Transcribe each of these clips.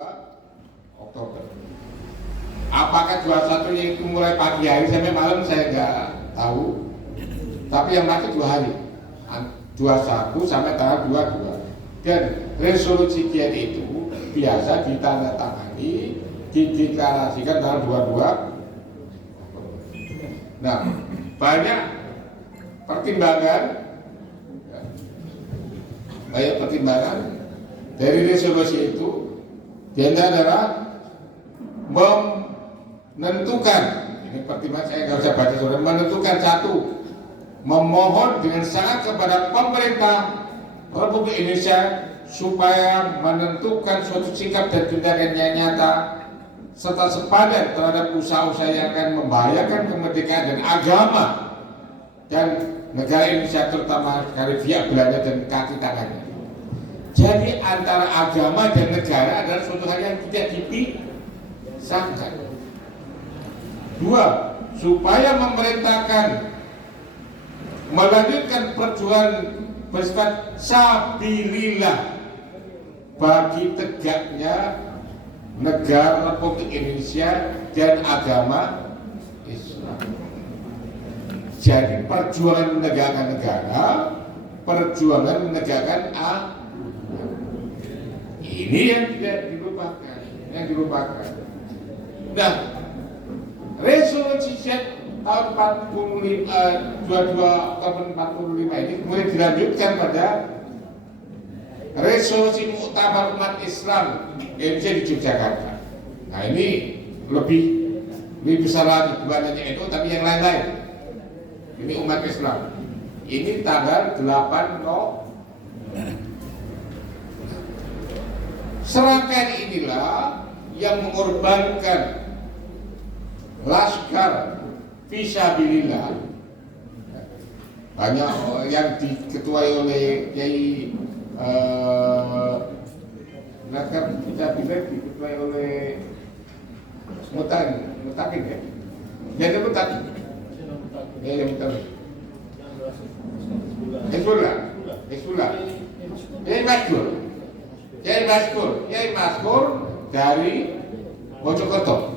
Oktober. Apakah 21-nya itu mulai pagi hari sampai malam saya nggak tahu. Tapi yang pasti 2 hari, 21 sampai tanggal 22. Dan resolusi Kiai itu biasa ditandatangani, dideklarasikan tanggal 22. Nah, banyak pertimbangan dari resolusi itu. Dia adalah menentukan, ini pertimbangan saya nggak usah baca surat, menentukan satu, memohon dengan sangat kepada pemerintah Republik Indonesia supaya menentukan suatu sikap dan tindakan yang nyata serta sepadan terhadap usaha-usaha yang akan membahayakan kemerdekaan dan agama dan negara Indonesia, terutama sekali pihak Belanda dan kaki tangannya. Jadi antara agama dan negara adalah suatu hal yang tidak dipisahkan. 2, supaya memerintahkan melanjutkan perjuangan bersifat sabilillah bagi tegaknya negara Republik Indonesia dan agama Islam. Jadi perjuangan menegakkan negara, perjuangan menegakkan agama. Ini yang tidak dilupakan, Nah, resolusi tahun 22 Oktober 45 ini kemudian dilanjutkan pada resolusi Muktamar Umat Islam Indonesia di Yogyakarta. Nah, ini lebih besar lagi, bukan hanya NU tapi yang lain-lain. Ini umat Islam. Ini tanggal 8 November. Serangkaian inilah yang mengorbankan laskar fisabilillah, banyak yang diketuai oleh Kiai laskar fisabilillah diketuai oleh Mutakin ya. Jadi Mutakin. Ya Mutakin. Hizbullah. Kiai Maskur dari Mojokerto.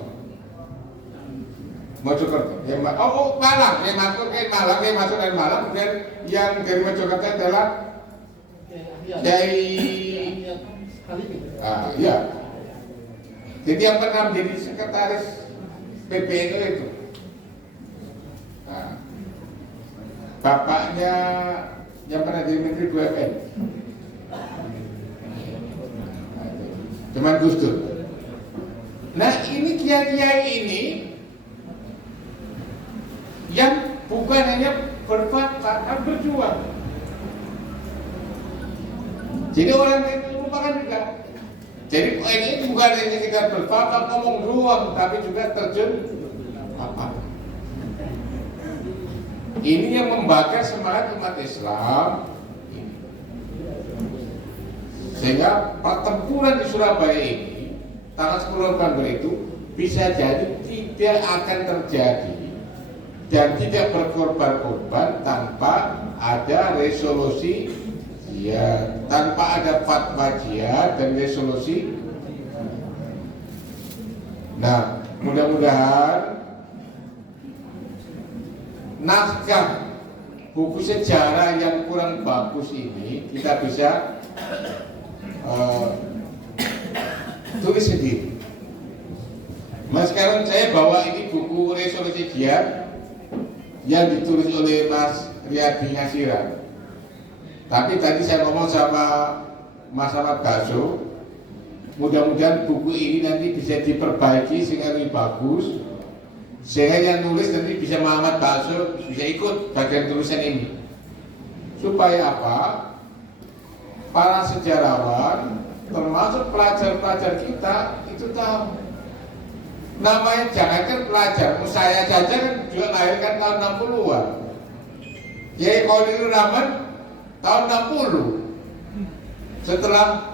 Malang. Kiai Maskur dari Malang. Dan yang dari Mojokerto adalah Kiai. Ya. Jadi yang pernah menjadi sekretaris PBNU itu. Nah, bapaknya yang pernah jadi Menteri BUMN. Cuman Gus Dur. Nah, ini kiai-kiai ini yang bukan hanya berfatwa, tapi berjuang. Jadi orang yang melupakan juga. Jadi ini bukan hanya kita berfatwa ngomong doang, tapi juga terjun apa? Ini yang membakar semangat umat Islam. Sehingga pertempuran di Surabaya ini tanggal 10 November itu bisa jadi tidak akan terjadi dan tidak berkorban-korban tanpa ada resolusi jihad, tanpa ada fatwa jihad dan resolusi. Nah, mudah-mudahan naskah buku sejarah yang kurang bagus ini kita bisa tulis sendiri. Mas, sekarang saya bawa ini buku resolusi jihad yang ditulis oleh Mas Riyadi Nasira. Tapi tadi saya ngomong sama Mas Ahmad Baso, mudah-mudahan buku ini nanti bisa diperbaiki sehingga lebih bagus, sehingga yang nulis nanti bisa Muhammad Baso bisa ikut bagian tulisan ini. Supaya apa? Para sejarawan termasuk pelajar-pelajar kita itu tahu. Namanya jangankan pelajar, saya saja kan juga lahirkan tahun 60-an. Kiai Khalilur Rahman tahun 60. Setelah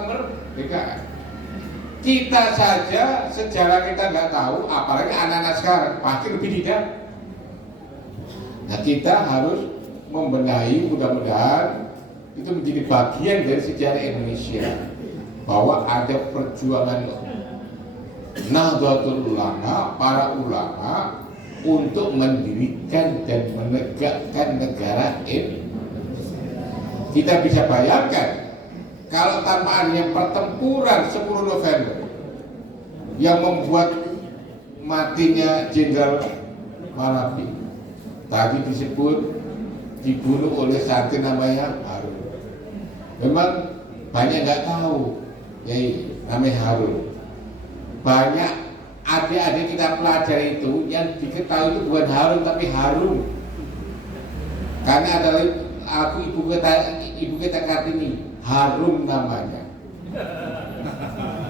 kemerdekaan. Kita saja sejarah kita nggak tahu, apalagi anak-anak sekarang pasti lebih tidak. Nah, kita harus membenahi, mudah-mudahan itu menjadi bagian dari sejarah Indonesia. bahwa ada perjuangan Nahdlatul Ulama, para ulama untuk mendirikan dan menegakkan negara Indonesia. Kita bisa bayangkan kalau tanpa adanya pertempuran 10 November yang membuat matinya Jenderal Malabi, tadi disebut dibunuh oleh santri namanya Harun. Memang banyak nggak tahu, namanya Harun. Banyak adik-adik kita pelajari itu yang diketahui itu bukan Harun tapi Harun, karena adalah aku ibu kita Kartini, Harun namanya,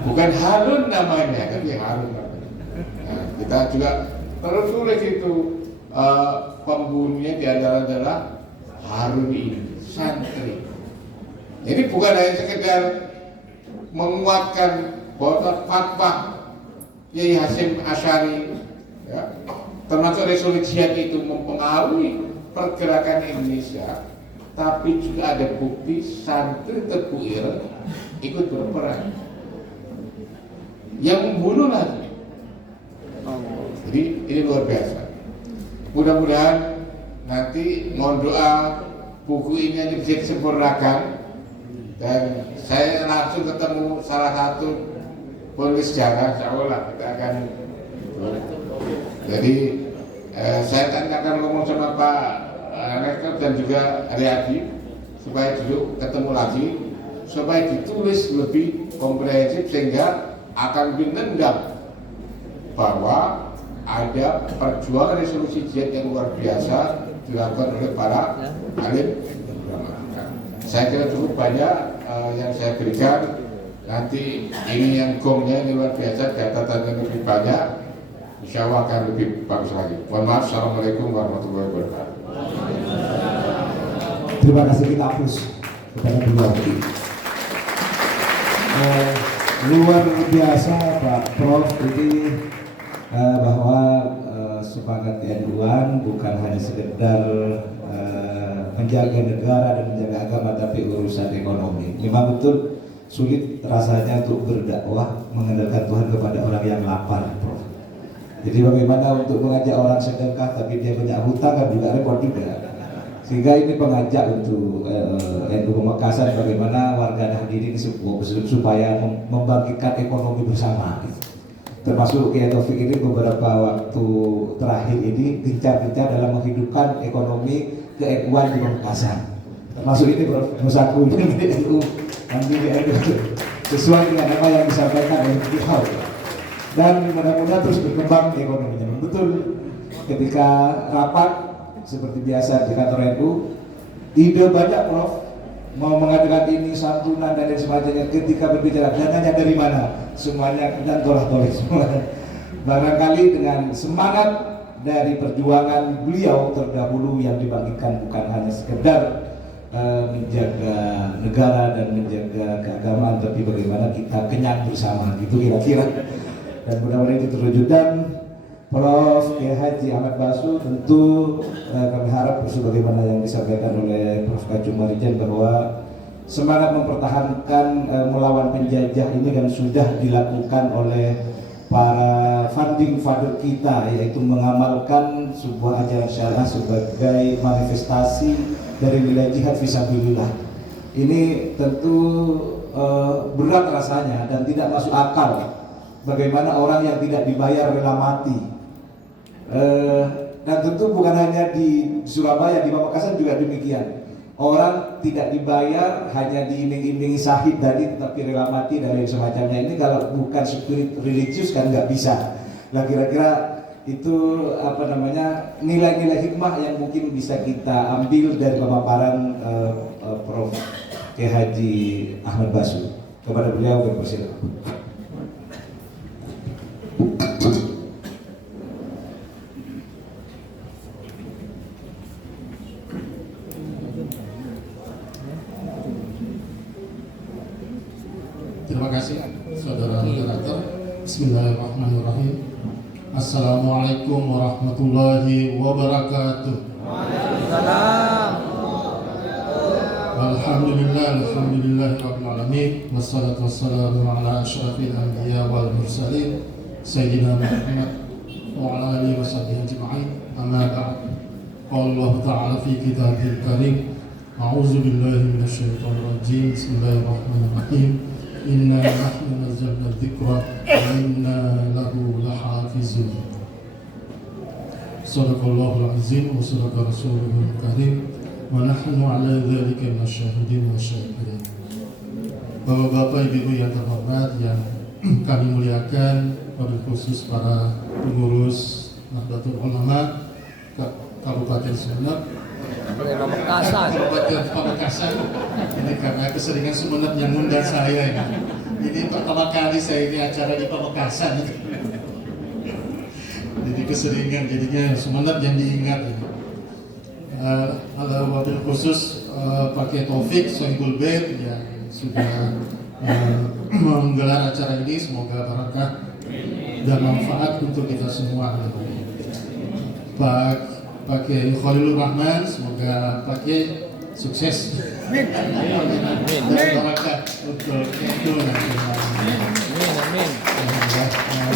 bukan Harun namanya tapi Harun namanya. Nah, kita juga tertulis itu pembunuhnya di antara adalah Harun ini, santri. Jadi bukan hanya sekedar menguatkan bahwa fatwa Kiai Hasyim Asy'ari, ya, termasuk resolusi jihad itu mempengaruhi pergerakan Indonesia, tapi juga ada bukti santri Teguh Ireng ikut berperan yang membunuh lagi. Jadi ini luar biasa. Mudah-mudahan nanti mohon doa buku ini bisa disempurnakan, dan saya langsung ketemu salah satu penulis sejarah, insya Allah kita akan. Jadi saya akan ngomong sama Pak Rektor dan juga Riyadi supaya duduk ketemu lagi, supaya ditulis lebih komprehensif sehingga akan lebih nendang bahwa ada perjuangan resolusi jihad yang luar biasa dilakukan oleh para alim ulama. Saya kira cukup banyak yang saya berikan. Nanti ini yang gongnya ini luar biasa, catatannya lebih banyak, insya Allah akan lebih bagus lagi. Mohon maaf, assalamualaikum warahmatullahi wabarakatuh. Terima kasih kita hapus kepada beliau. Luar biasa Pak Prof ini bahwa semangat keNU-an bukan hanya sekedar menjaga negara dan menjaga agama, tapi urusan ekonomi. Memang betul sulit rasanya untuk berdakwah mengandalkan Tuhan kepada orang yang lapar, Prof. Jadi bagaimana untuk mengajak orang sedekah tapi dia punya hutang kan juga repot juga. Sehingga ini pengajak untuk NU Pamekasan bagaimana warga Nahdliin supaya membangkitkan ekonomi bersama. Termasuk Kiai Taufik ini beberapa waktu terakhir ini gencar-gencar dalam menghidupkan ekonomi ke-NU-an di Pamekasan. Termasuk ini Musaku ini NU sesuai dengan apa yang disampaikan oleh beliau, dan mudah-mudahan terus berkembang ekonominya. Betul, ketika rapat seperti biasa di kantor NU, ide banyak Prof, mau mengadakan ini santunan dan lain sebagainya. Ketika berbicara dananya dari mana, semuanya dan tolak-tolak semua. Barangkali dengan semangat dari perjuangan beliau terdahulu yang dibangkitkan bukan hanya sekedar menjaga negara dan menjaga keagamaan, tapi bagaimana kita kenyang bersama, gitu kira-kira. Dan mudah-mudahan itu terwujud. Dan Prof. Kiai Haji Ahmad Basu tentu kami harap sebagaimana yang disampaikan oleh Prof. Kacung Marijan bahwa semangat mempertahankan melawan penjajah ini kan sudah dilakukan oleh para founding father kita, yaitu mengamalkan sebuah ajaran syariah sebagai manifestasi dari wilayah jihad fisabilillah. Ini tentu berat rasanya dan tidak masuk akal bagaimana orang yang tidak dibayar rela mati. Dan tentu bukan hanya di Surabaya, di Pamekasan juga demikian. Orang tidak dibayar, hanya diiming-imingi syahid tadi, tapi rela mati dan lain semacamnya. Ini kalau bukan spirit religius kan nggak bisa. Nah kira-kira itu apa namanya, nilai-nilai hikmah yang mungkin bisa kita ambil dari pemaparan Prof. Kiai Haji Ahmad Basu. Kepada beliau berpersilakan. Terima kasih saudara moderator. Bismillahirrahmanirrahim. Assalamualaikum warahmatullahi wabarakatuh. Waalaikumsalam. Alhamdulillah rabbil alamin wassalatu wassalamu ala asyrafil anbiya wal mursalin sayyidina Muhammad wa ala alihi washabbihi ajma'in. Amma ba'd. Qala Allah ta'ala fi kitabihil karim. A'udzu billahi minasyaitonir rajim. Bismillahirrahmanirrahim. Inna nahnu nazzalna dzikra wa inna lahu lahafizun. Shadaqallahul azim wa shadaqa rasuluhul karim. Wa nahnu ala dzalika minasyahidin wa syakirin. Bapak-bapak, ibu-ibu yang terhormat yang kami muliakan, wabil khusus para pengurus Nahdlatul Ulama Kabupaten Sumeneb, Kabupaten Pamekasan. Ini karena keseringan Sumeneb yang ngundang saya ya. Ini pertama kali saya ini acara di Pamekasan. Jadi keseringan, jadinya Sumeneb yang diingat ini. Ala wabil khusus Pak Taufik Sohibul Bait yang sudah menggelar acara ini, semoga barakah dan manfaat untuk kita semua. Pak Khalilur Rahman, semoga Pak sukses dan barakah untuk itu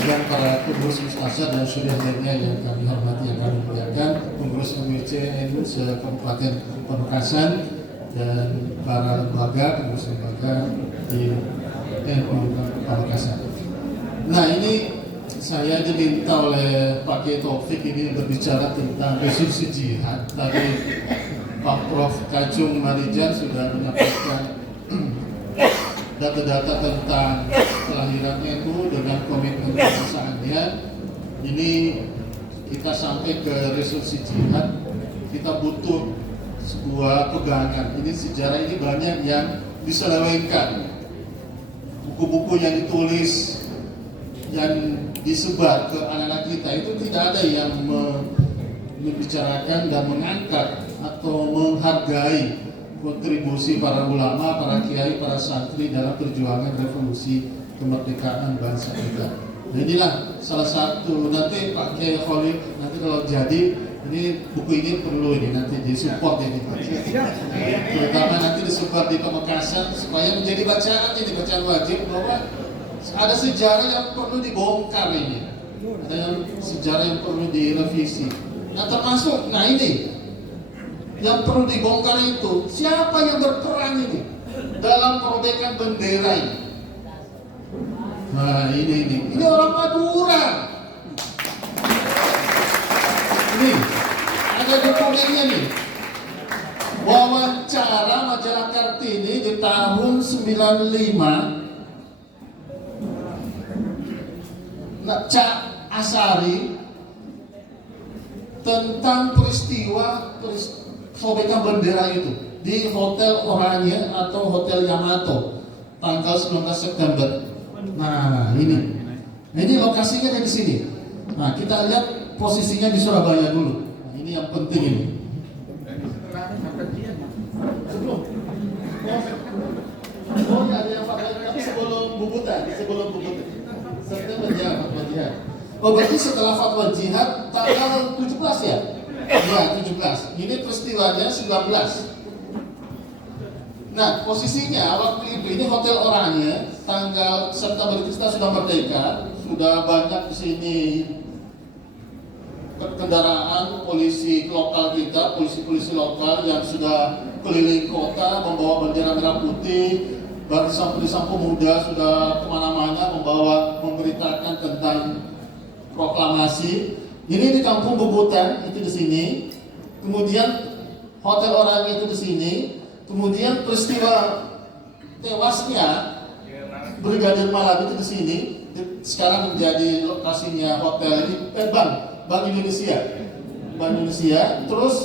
dan para pengurus Mustasar dan syuriah lainnya yang kami hormati, yang kami muliakan, pengurus MUC NU se-Kabupaten Pamekasan dan para lembaga, pengurus lembaga di NU Pamekasan. Nah, ini saya diminta oleh Pak Taufik ini berbicara tentang resolusi jihad. Tadi Pak Prof. Kacung Marijan sudah menyampaikan data-data tentang kelahiran NU dengan komitmen kebangsaannya. Ini kita sampai ke resolusi jihad, kita butuh sebuah pegangan. Ini sejarah ini banyak yang diselewengkan. Buku-buku yang ditulis, yang disebar ke anak-anak kita itu tidak ada yang membicarakan dan mengangkat atau menghargai kontribusi para ulama, para kiai, para santri dalam perjuangan revolusi kemerdekaan bangsa kita. Nah, inilah salah satu, nanti Pak Kiai Khalid nanti kalau jadi ini buku ini perlu ini nanti disupport ini Pak. Terutama nanti disebar di Pamekasan supaya menjadi bacaan ini, bacaan wajib bahwa ada sejarah yang perlu dibongkar ini, ada sejarah yang perlu direvisi. Nah termasuk, nah ini yang perlu dibongkar itu siapa yang berperan ini dalam perobekan bendera ini. Nah ini orang Madura. Ini ada dokumennya nih. Wawancara majalah Kartini di tahun 95. Cak Asari tentang peristiwa sobekan bendera itu di Hotel Oranye atau Hotel Yamato tanggal 19 September. Nah ini lokasinya di sini. Nah kita lihat posisinya di Surabaya dulu. Nah, ini yang penting ini. Sebelum ada yang sebelum bubutan. September ya, fatwa jihad. Oh berarti setelah fatwa jihad tanggal 17 ya? Ya 17. Ini peristiwanya 19. Nah posisinya waktu itu ini Hotel Oranye tanggal September itu kita sudah merdeka, sudah banyak di sini kendaraan polisi lokal kita, polisi lokal yang sudah keliling kota membawa bendera merah putih. Sampo muda sudah kemana-mana memberitakan tentang proklamasi. Ini di Kampung Bubutan itu di sini, kemudian Hotel Oranye itu di sini, kemudian peristiwa tewasnya Brigadir Malabi itu di sini. Sekarang menjadi lokasinya hotel ini Bank Indonesia. Terus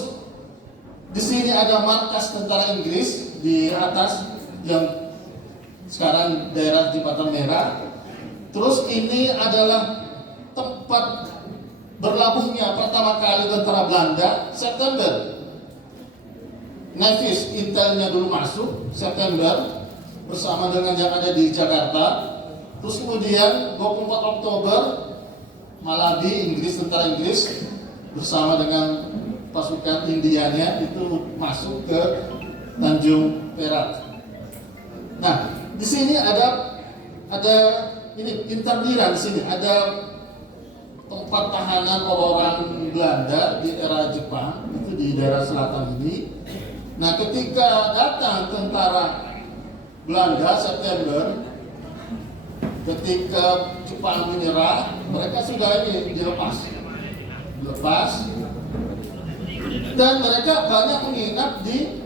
di sini ada markas tentara Inggris di atas yang sekarang daerah Jembatan Merah. Terus ini adalah tempat berlabuhnya pertama kali tentara Belanda, September. Nevis intelnya dulu masuk September bersama dengan yang ada di Jakarta. Terus kemudian 24 Oktober Malabi, Inggris, tentara Inggris bersama dengan pasukan Indianya itu masuk ke Tanjung Perak. Nah, di sini ada ini interdiran di sini ada tempat tahanan orang Belanda di era Jepang itu di daerah selatan ini. Nah, ketika datang tentara Belanda September, ketika Jepang menyerah, mereka sudah ini dilepas, dan mereka banyak menginap di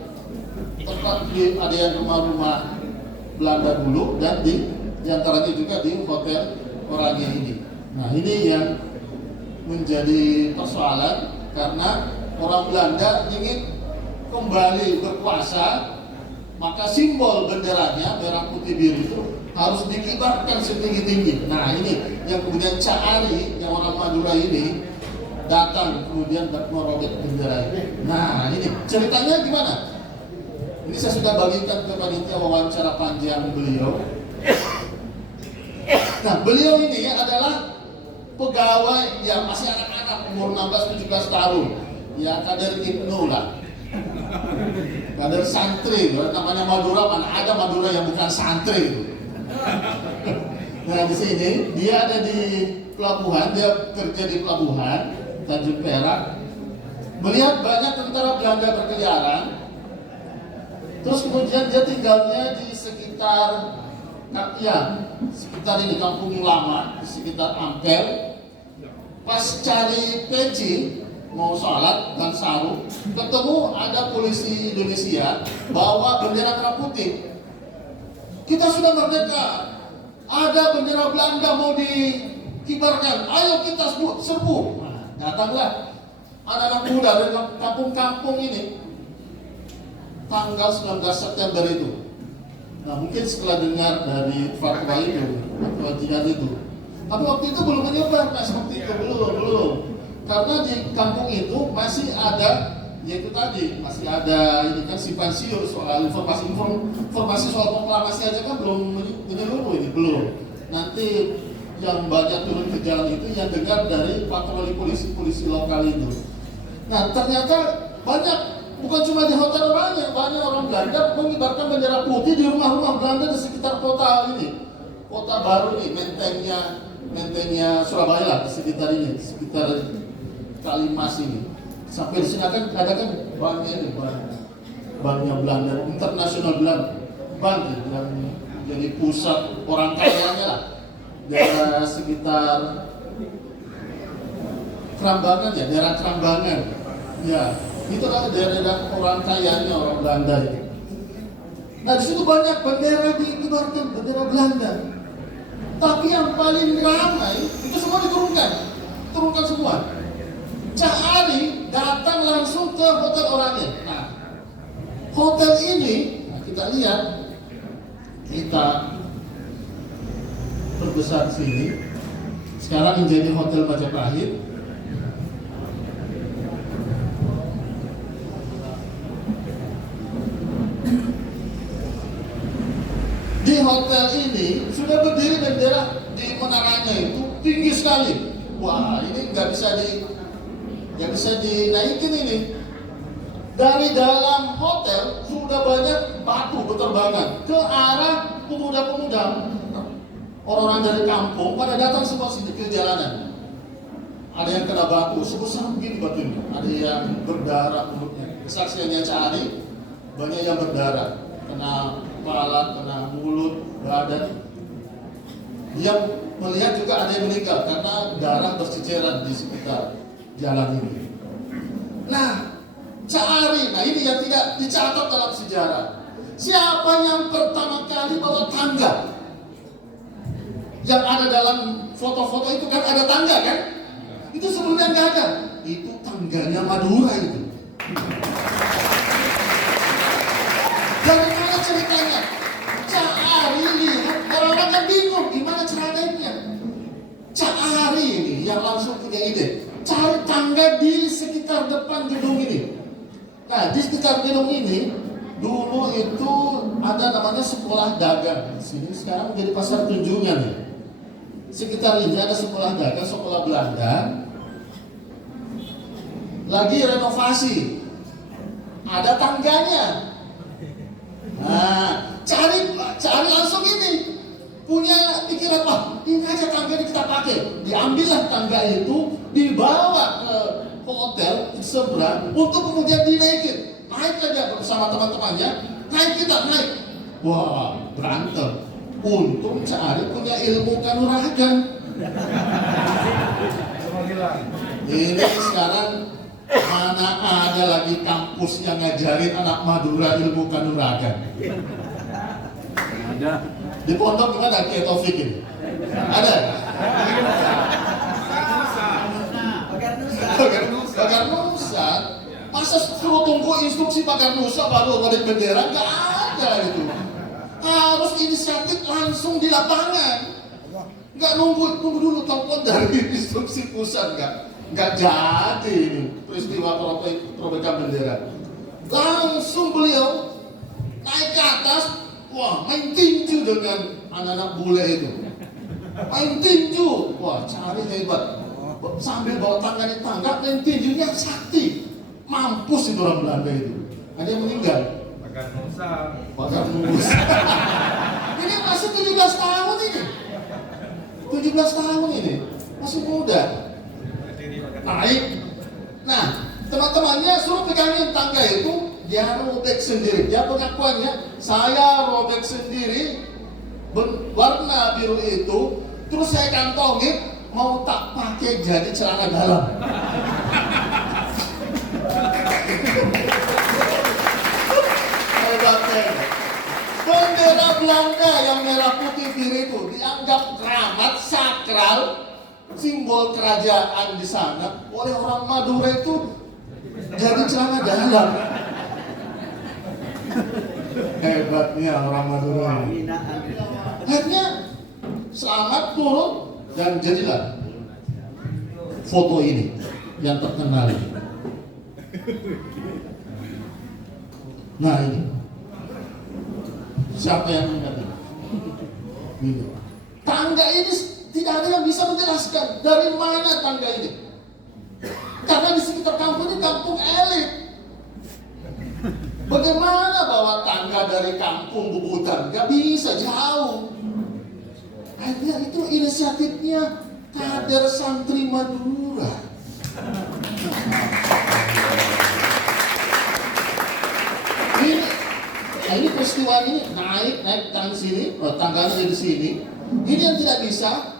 tempat ada yang rumah-rumah Belanda dulu dan di antaranya juga di hotel orangnya ini. Nah, ini yang menjadi persoalan karena orang Belanda ingin kembali berkuasa, maka simbol benderanya merah putih biru itu harus dikibarkan setinggi-tinggi. Nah, ini yang kemudian Cak Ari yang orang Madura ini datang kemudian merobek bendera ini. Nah, ini ceritanya gimana? Ini saya sudah bagikan ke panitia wawancara panjang beliau. Nah, beliau ini adalah pegawai yang masih anak-anak umur 16-17 tahun. Ya, kader Ibnu lah. Kader santri, namanya Madura, mana ada Madura yang bukan santri itu. Nah, di sini dia ada di pelabuhan, dia kerja di pelabuhan Tanjung Perak. Melihat banyak tentara Belanda berkeliaran. Terus kemudian dia tinggalnya di sekitar ini Kampung Lama, di sekitar Ampel. Pas cari peci mau sholat dan sarung, ketemu ada polisi Indonesia bawa bendera merah putih. Kita sudah merdeka, ada bendera Belanda mau dikibarkan, ayo kita serbu. Nah, datanglah anak-anak muda dari kampung-kampung ini tanggal 19 September itu. Nah, mungkin setelah dengar dari fatwa itu, fatwa jihad itu, tapi waktu itu belum menyebar, seperti itu belum. Karena di kampung itu masih ada, yaitu tadi masih ada ini kan simpang siur soal informasi soal proklamasi aja kan belum menyeluruh ini belum. Nanti yang banyak turun ke jalan itu yang dengar dari patroli polisi lokal itu. Nah, ternyata banyak, bukan cuma di hotel orangnya, banyak orang Belanda mengibarkan bendera putih di rumah-rumah Belanda di sekitar kota ini, kota baru ini, mentengnya Surabaya lah di sekitar ini, sekitar Kalimas ini. Sampai di sini kan ada kan banknya Belanda, internasional Belanda, bank yang jadi pusat orang kayanya lah, daerah sekitar Kerambangan ya, daerah Kerambangan, ya itu kan daerah orang kayanya orang Belanda itu. Nah, di situ banyak bendera dikibarkan, bendera Belanda. Tapi yang paling ramai itu semua diturunkan semua. Cak Ari datang langsung ke hotel orangnya. Nah, hotel ini, nah kita lihat, kita perbesar sini. Sekarang menjadi Hotel Majapahit. Di hotel ini sudah berdiri bendera di menaranya itu tinggi sekali. Wah, ini nggak bisa dinaikin ini. Dari dalam hotel sudah banyak batu berterbangan ke arah pemuda-pemuda, orang-orang dari kampung pada datang semua sini ke jalanan. Ada yang kena batu sebesar begini batunya, ada yang berdarah mulutnya. Kesaksiannya Cari banyak yang berdarah, kena kepala, kena mulut, badan. Dia melihat juga ada yang meninggal karena darah berceceran di sekitar jalan ini. Nah, Cari, nah ini yang tidak dicatat dalam sejarah. Siapa yang pertama kali bawa tangga? Yang ada dalam foto-foto itu kan ada tangga kan? Itu sebelumnya nggak ada. Itu tangganya Madura itu. Dari mana ceritanya? Cari lihat, orang-orang kan bingung gimana ceritanya. Cari ini yang langsung punya ide. Cari tangga di sekitar depan gedung ini. Nah, di sekitar gedung ini dulu itu ada namanya sekolah dagang. Di sini sekarang menjadi pasar Tunjungan nih. Sekitar ini ada sekolah dagang, sekolah Belanda. Lagi renovasi. Ada tangganya. dipakai. Diambillah tangga itu, dibawa ke hotel seberang untuk kemudian dinaikin. Naik aja bersama teman-temannya, naik. Wah, berantem. Untung Cari punya ilmu kanuragan. Ini sekarang mana ada lagi kampus yang ngajarin anak Madura ilmu kanuragan? Ada. Di pondok gimana Kiai Taufik ini? Ada? Pagar Nusa. Masa suruh tunggu instruksi Pagar Nusa baru balik bendera? Nggak ada itu. Harus inisiatif langsung di lapangan. Nggak nunggu dulu telepon dari instruksi pusat, nggak jadi ini peristiwa perobekan bendera. Langsung beliau naik ke atas, wah main tinju dengan anak-anak bule itu. Main tinju, wah Cari hebat. Sambil bawa tangga main tinjunya sakti. Mampus itu orang Belanda itu. Ada yang meninggal. Pagar Nusa. Ini masih 17 tahun ini. 17 tahun ini. Masih muda. Naik. Nah, teman-temannya suruh pegangin tangga itu, dia robek sendiri. Dia pengakuannya, saya robek sendiri warna biru itu, terus saya kantongin, mau tak pakai jadi celana dalam. Hebatnya. Bendera Belanda yang merah putih biru itu dianggap keramat, sakral, simbol kerajaan di sana. Oleh orang Madura itu jadi celana dalam. Hebatnya orang Madura. Akhirnya selamat turun dan jadilah foto ini yang terkenal. Nah ini siapa yang mengingat ini? Tangga ini tidak ada yang bisa menjelaskan dari mana tangga ini. Karena di sekitar kampung ini kampung elit. Bagaimana bawa tangga dari kampung Bubutan? Gak bisa, jauh. Akhirnya itu inisiatifnya kader santri Madura. Ini peristiwa ini naik tangga sini, tangganya di sini. Ini yang tidak bisa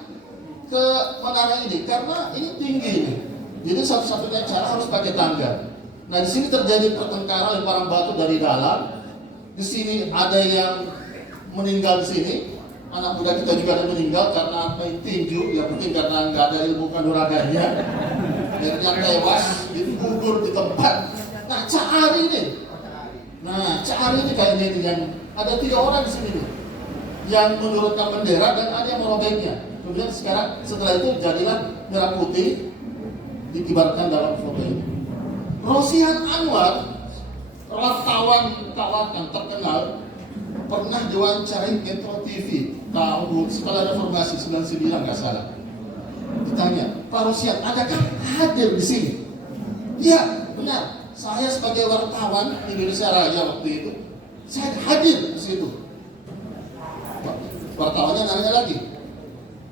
ke menara ini karena ini tinggi ini. Jadi satu-satunya cara harus pakai tangga. Nah di sini terjadi pertengkaran lemparan batu dari dalam. Di sini ada yang meninggal di sini. Anak muda kita juga ada meninggal karena main tinju. Yang penting karena nggak ada ilmu kanuragannya. Dan yang tewas dikubur di tempat. Nah Cari ini. Cari ini kayaknya ini yang ada 3 orang di sini nih, yang menurunkan bendera dan ada yang merobeknya. Kemudian sekarang setelah itu jadilah merah putih dikibarkan dalam foto ini. Rosihan Anwar, wartawan kawakan terkenal, pernah diwawancarai Metro TV tahun setelah reformasi 99 nggak salah. Ditanya, Pak Rosihan, adakah hadir di sini? Iya, benar. Saya sebagai wartawan Indonesia Raya waktu itu, saya hadir di situ. Wartawannya nanya lagi,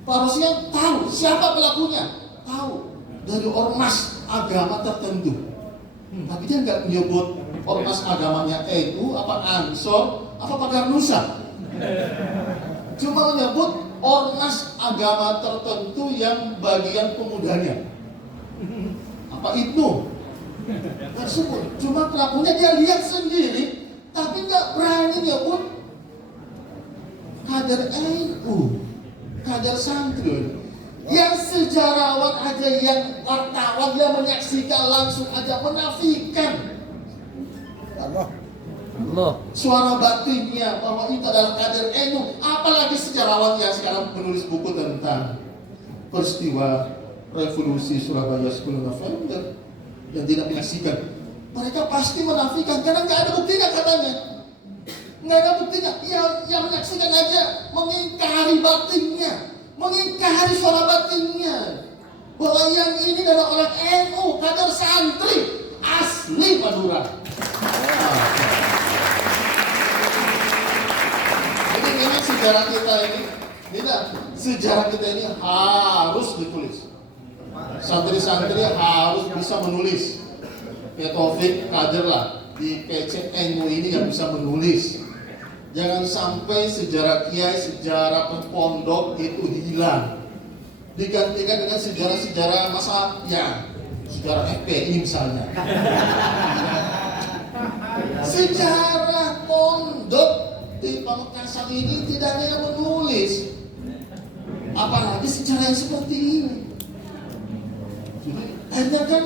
Pak Rosihan tahu siapa pelakunya? Tahu, dari ormas agama tertentu. Tapi dia nggak menyebut ormas agamanya NU, apa Ansor, apa Pagar Nusa. Cuma menyebut ormas agama tertentu yang bagian pemudanya. Apa itu? Tersebut. Cuma pelakunya dia lihat sendiri, tapi nggak berani nyebut kader NU, kader santri. Yang sejarawan aja, yang wartawan yang menyaksikan langsung aja menafikan Allah. Suara batinnya bahwa itu adalah kader NU. Apalagi sejarawan yang sekarang menulis buku tentang peristiwa revolusi Surabaya 10 November yang tidak menyaksikan, mereka pasti menafikan karena nggak ada buktinya katanya, nggak ada buktinya. Yang menyaksikan aja mengingkari batinnya, mengingkari suara batinnya bahwa yang ini adalah orang NU, kader santri asli Madura. Jadi memang sejarah kita ini Tidak, sejarah kita ini harus ditulis. Santri-santri harus bisa menulis. Ya Taufik kader lah di PCNU ini yang bisa menulis. Jangan sampai sejarah kiai, sejarah pondok itu hilang. Digantikan dengan sejarah-sejarah masa ya, sejarah FPI misalnya. Sejarah pondok di Pamekasan ini tidak ada yang menulis. Apalagi sejarah yang seperti ini. Akhirnya kan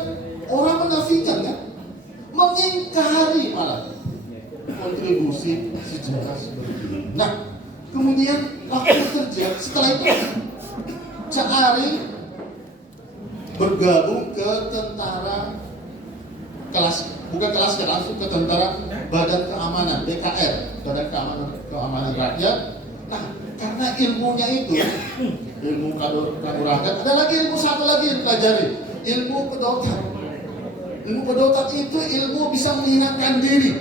orang menafikan kan, mengingkari malah kontribusi sejarah seperti ini. Nah, kemudian waktu kerja setelah itu Cak Ari bergabung ke tentara bukan kelas langsung ke tentara Badan Keamanan BKR, Badan Keamanan Rakyat. Nah, karena ilmunya itu ilmu kanuragan, ada lagi ilmu satu lagi yang pelajari, ilmu pedotan. Ilmu pedotan itu ilmu bisa menghinakan diri.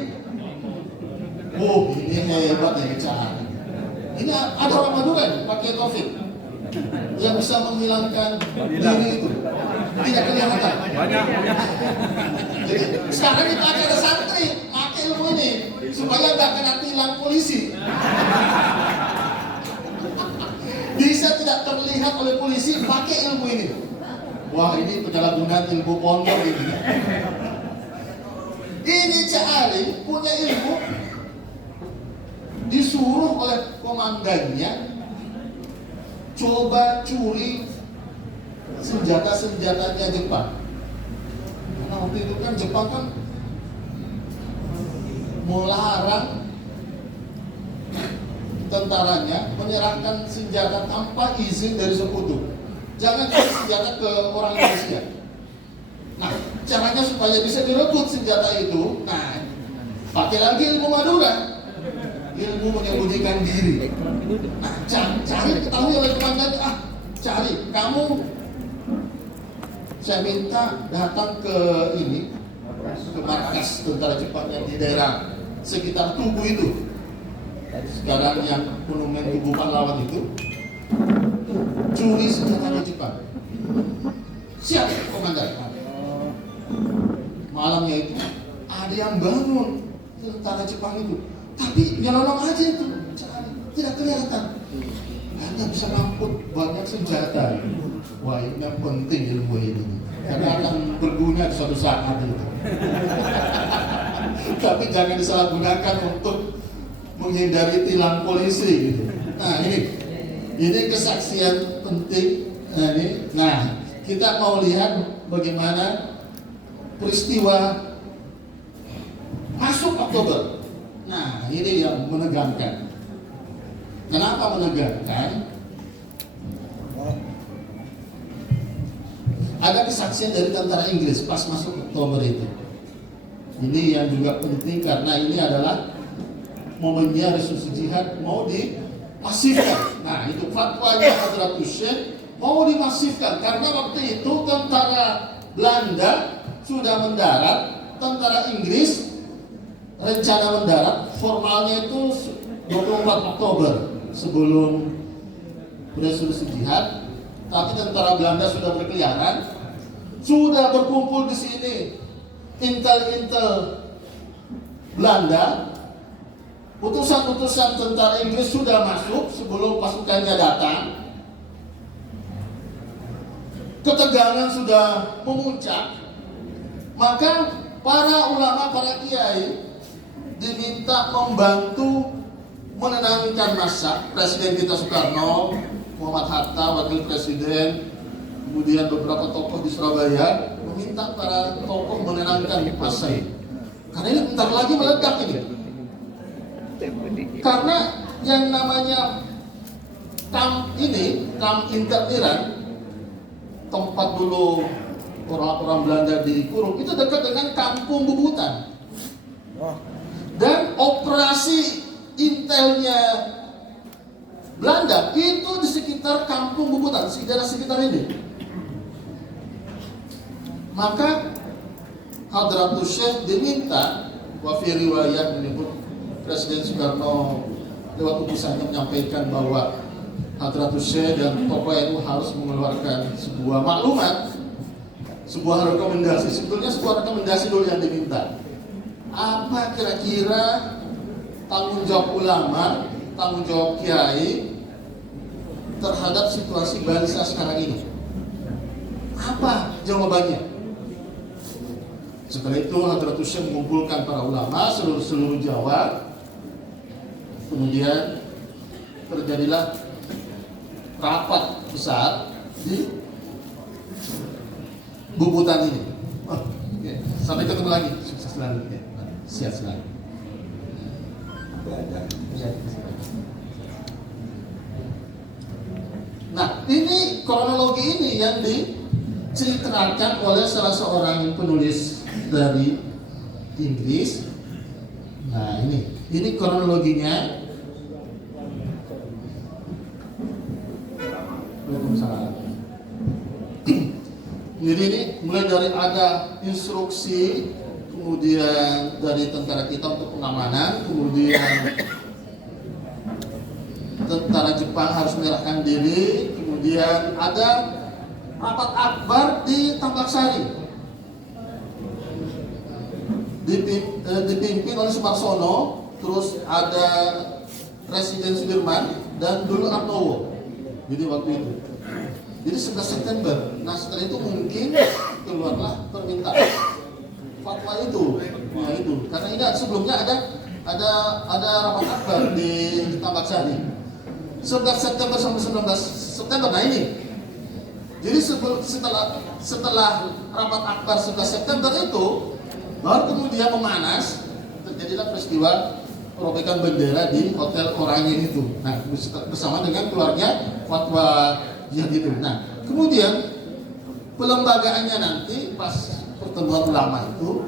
Oh, ini hebat ya Cak Ari. Ini ada orang Madura nih, pakai Taufik yang bisa menghilangkan diri itu tidak kelihatan. Jadi sekarang kita ada santri pakai ilmu ini supaya nggak kena tilang polisi. Bisa tidak terlihat oleh polisi pakai ilmu ini. Wah, ini penyalahgunaan ilmu pondok ini. Ini Cak Ari punya ilmu, disuruh oleh komandannya coba curi senjata-senjatanya Jepang. Karena waktu itu kan Jepang kan melarang tentaranya menyerahkan senjata tanpa izin dari sekutu. Jangan kasih senjata ke orang Indonesia. Nah, caranya supaya bisa direbut senjata itu, nah, pakai lagi ilmu Madura, ilmu menyembunyikan diri. Nah, cari ketahui oleh komandan, cari kamu, saya minta datang ke ini, ke markas tentara Jepang yang di daerah sekitar Tugu itu. Sekarang yang monumen Tugu Pahlawan itu, curi senjata di Jepang. Siap, komandan. Malamnya itu ada yang bangun tentara Jepang itu, tapi nyelonong aja itu, tidak kelihatan. Hanya bisa ngangkut banyak senjata. Wah, ini yang penting ilmu ini, karena akan berguna di suatu saat itu. Tapi jangan disalahgunakan untuk menghindari tilang polisi gitu. Nah, ini kesaksian penting. Nah, kita mau lihat bagaimana peristiwa masuk Oktober. Nah, ini yang menegangkan. Kenapa menegangkan? Ada kesaksian dari tentara Inggris pas masuk Oktober itu. Ini yang juga penting karena ini adalah momennya resolusi jihad mau dimasifkan. Nah, itu fatwanya Hadratus Syekh mau dimasifkan karena waktu itu tentara Belanda sudah mendarat, tentara Inggris rencana mendarat, formalnya itu 24 Oktober sebelum resolusi jihad, tapi tentara Belanda sudah berkeliaran, sudah berkumpul di sini. Intel Belanda, utusan-utusan tentara Inggris sudah masuk sebelum pasukannya datang. Ketegangan sudah memuncak. Maka para ulama, para kiai diminta membantu menenangkan massa. Presiden kita Soekarno, Muhammad Hatta, Wakil Presiden, kemudian beberapa tokoh di Surabaya meminta para tokoh menenangkan massa ini. Karena ini bentar lagi meledak ini. Karena yang namanya kamp interniran, tempat dulu orang-orang Belanda dikurung, itu dekat dengan kampung Bubutan. Dan operasi intelnya Belanda itu di sekitar kampung Bubutan, di daerah sekitar ini. Maka Hadratus Syekh diminta, wafi riwayat menyebut Presiden Soekarno lewat utusannya menyampaikan bahwa Hadratus Syekh dan tokoh NU harus mengeluarkan sebuah maklumat, sebuah rekomendasi. Sebetulnya sebuah rekomendasi dulu yang diminta. Apa kira-kira tanggung jawab ulama, tanggung jawab kiai terhadap situasi bangsa sekarang ini? Apa jawabannya? Setelah itu Hadratus Syekh mengumpulkan para ulama seluruh Jawa. Kemudian terjadilah rapat besar di Bubutan ini. Sampai ketemu lagi. Sukses selalu. Sehat selalu. Nah, ini kronologi ini yang diceritakan oleh salah seorang penulis dari Inggris. Nah, ini kronologinya. Jadi ini mulai dari ada instruksi, kemudian dari tentara kita untuk pengamanan, kemudian tentara Jepang harus menyerahkan diri, kemudian ada rapat akbar di Tambak Sari, dipimpin oleh Sumarsono, terus ada Presiden Sudirman dan dulu Arnowo. Jadi waktu itu, jadi 11 September. Nah setelah itu mungkin keluarlah permintaan fatwa itu. Nah itu, karena ingat sebelumnya ada rapat akbar di Tambak Sari 11 September sampai 19 September. Nah ini, jadi setelah rapat akbar 11 September itu, baru kemudian memanas, terjadilah peristiwa perobekan bendera di Hotel Oranye itu. Nah, bersama dengan keluarnya fatwa jihad itu. Nah, kemudian pelembagaannya nanti pas pertemuan ulama itu,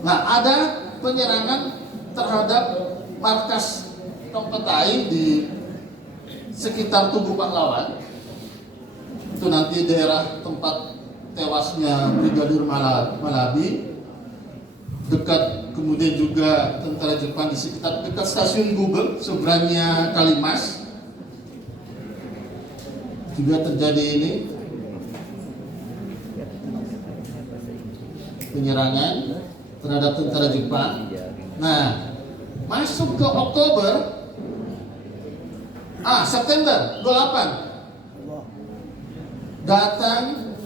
nah ada penyerangan terhadap markas Tongpetai di sekitar Tugu Pahlawan. Itu nanti daerah tempat tewasnya Brigadir Malabi, dekat kemudian juga tentara Jepang di sekitar dekat stasiun Gubeng seberangnya Kalimas juga terjadi ini penyerangan terhadap tentara Jepang. Nah, masuk ke Oktober, September 28 datang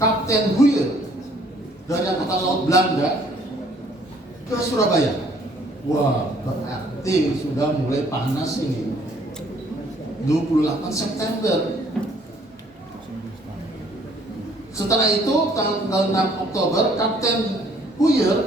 Kapten Huyer dari Angkatan Laut Belanda ke Surabaya. Wah, berarti sudah mulai panas ini. 28 September. Setelah itu tanggal 6 Oktober Kapten Huyer